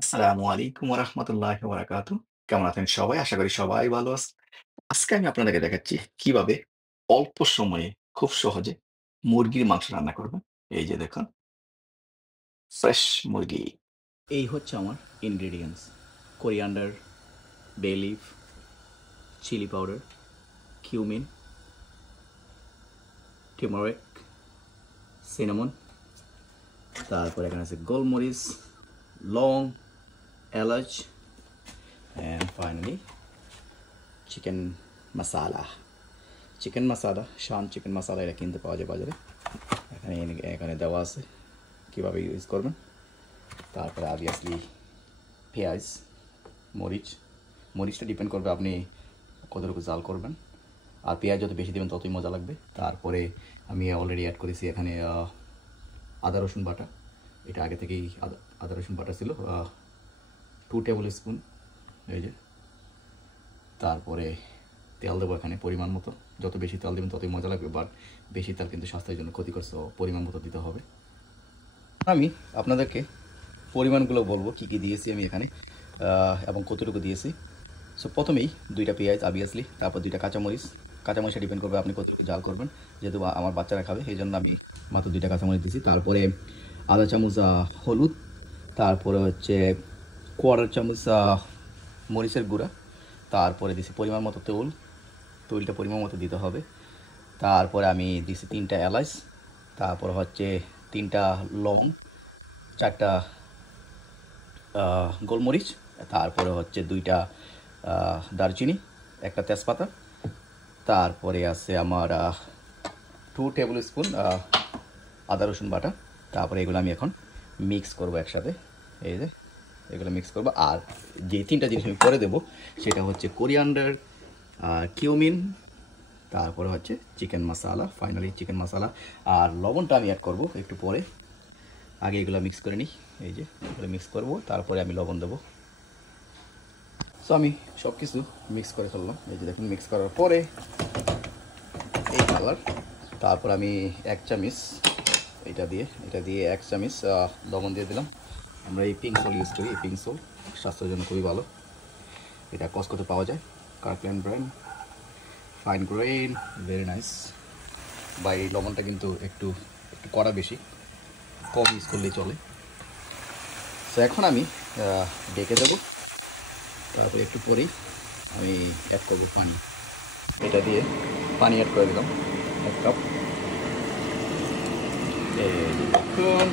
আসসালামু আলাইকুম ওয়া রাহমাতুল্লাহি ওয়া বারাকাতুহু। কেমন আছেন সবাই? আশা করি সবাই ভালো আছেন। আজকে আমি আপনাদেরকে দেখাচ্ছি কিভাবে অল্প সময়ে খুব সহজে মুরগির মাংস রান্না করবেন। এই যে দেখুন, ফ্রেশ মুরগি। এই হচ্ছে আমার ingredients: coriander, bay leaf, chilli powder, cumin, turmeric, cinnamon, তারপর এখানে আছে গোলমরিচ, লং, এলাচ, and finally chicken masala. Chicken masala, Shan chicken মাসালা এটা কিনতে পাওয়া যায় বাজারে। এখানে এখানে দেওয়া আছে কীভাবে ইউজ করবেন। তারপরে অবভিয়াসলি পেঁয়াজ, মরিচ। মরিচটা ডিপেন্ড করবে আপনি কতটুকু জাল করবেন, আর পেঁয়াজ যত বেশি দেবেন ততই মজা লাগবে। তারপরে আমি অলরেডি অ্যাড করেছি এখানে আদা রসুন বাটা। এটা আগে থেকেই আদা রসুন বাটা ছিল 2 টেবিল স্পুন। এই যে, তারপরে তেল দেবো এখানে পরিমাণ মতো। যত বেশি তেল দেবেন ততই মজা লাগবে, বাট বেশি তেল কিন্তু স্বাস্থ্যের জন্য ক্ষতিকর, সো পরিমাণ মতো দিতে হবে। আমি আপনাদেরকে পরিমাণগুলো বলবো কী কী দিয়েছি আমি এখানে এবং কতটুকু দিয়েছি। সো প্রথমেই 2টা পেঁয়াজ অবভিয়াসলি, তারপর 2টা কাঁচামরিচ। কাঁচামরিচটা ডিপেন্ড করবে আপনি কতটুকু জাল করবেন, যেহেতু আমার বাচ্চারা খাবে এই জন্য আমি মাত্র 2টা কাঁচামরিচ দিয়েছি। তারপরে আধা চামচ হলুদ, তারপরে হচ্ছে কোয়ার্টার চামচ মরিচের গুঁড়া, তারপরে দিছি পরিমাণ মতো তৈলটা পরিমাণ মতো দিতে হবে। তারপরে আমি দিছি 3টা এলাচ, তারপর হচ্ছে 3টা লং, 4টা গোলমরিচ, তারপরে হচ্ছে 2টা দারচিনি, একটা তেজপাতা, তারপরে আছে আমার 2 টেবিল স্পুন আদা রসুন বাটা। তারপরে এগুলো আমি এখন মিক্স করব একসাথে। এই যে এগুলো মিক্স করব। আর যে 3টা জিনিস আমি পরে দেবো সেটা হচ্ছে কোরিয়ান্ডার, কিউমিন, তারপরে হচ্ছে চিকেন মশলা, ফাইনালি চিকেন মশলা। আর লবণটা আমি অ্যাড করব একটু পরে, আগে এগুলো মিক্স করে নিই। এই যে এগুলো মিক্স করব, তারপরে আমি লবণ দেবো। সো আমি সব কিছু মিক্স করে ফেললাম। এই যে দেখুন, মিক্স করার পরে এই কালার। তারপর আমি 1 চামচ এটা দিয়ে 1 চামচ লবণ দিয়ে দিলাম। আমরা এই পিঙ্ক সল ইউজ করি। এই পিঙ্ক সল স্বাস্থ্যের জন্য খুবই ভালো। এটা কস্টকোতে পাওয়া যায়, Kirkland brand, fine grain, very nice. বা এই লবণটা কিন্তু একটু কড়া বেশি, কম ইউজ করলেই চলে। তো এখন আমি ডেকে দেবো। তারপরে একটু পরেই আমি অ্যাড করবো পানি। এটা দিয়ে পানি অ্যাড করে দিলাম 1 কাপ। দেখুন,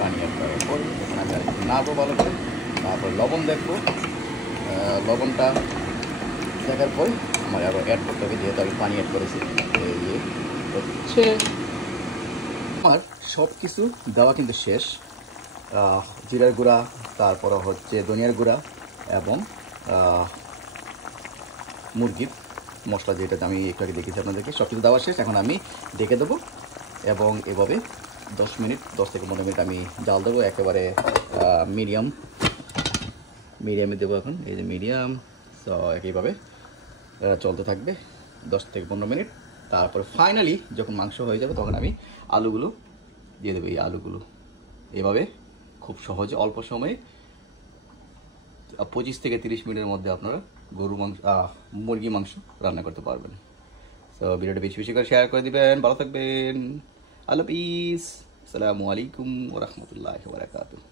পানি অ্যাড করার পর এখন আমি আরেকটু নাড়বো ভালো করে। তারপর লবণ দেখবো। লবণটা দেখার পরে আমার আরও অ্যাড করতে হবে, যেহেতু আমি পানি অ্যাড করেছি। এই হচ্ছে আমার সব কিছু দেওয়া কিন্তু শেষ। জিরার গুঁড়া, তারপর হচ্ছে ধনিয়ার গুঁড়া এবং মুরগির মশলা, যেটা আমি একটু আগে দেখেছি আপনাদেরকে, সব কিছু দেওয়া শেষ। এখন আমি ডেকে দেবো এবং এভাবে 10 মিনিট, 10 থেকে 15 মিনিট আমি জাল দেবো। একেবারে মিডিয়ামে দেবো এখন। এই যে মিডিয়াম। তো একইভাবে চলতে থাকবে 10 থেকে 15 মিনিট। তারপর ফাইনালি যখন মাংস হয়ে যাবে তখন আমি আলুগুলো দিয়ে দেবো। এই আলুগুলো এভাবে খুব সহজে অল্প সময়ে 25 থেকে 30 মিনিটের মধ্যে আপনারা মুরগি মাংস রান্না করতে পারবেন। সো ভিডিওটা বেশি বেশি করে শেয়ার করে দিবেন। ভালো থাকবেন। আল্লাহ হাফিজ। আসসালামু আলাইকুম ওয়া রাহমাতুল্লাহি ওয়া বারাকাতুহু।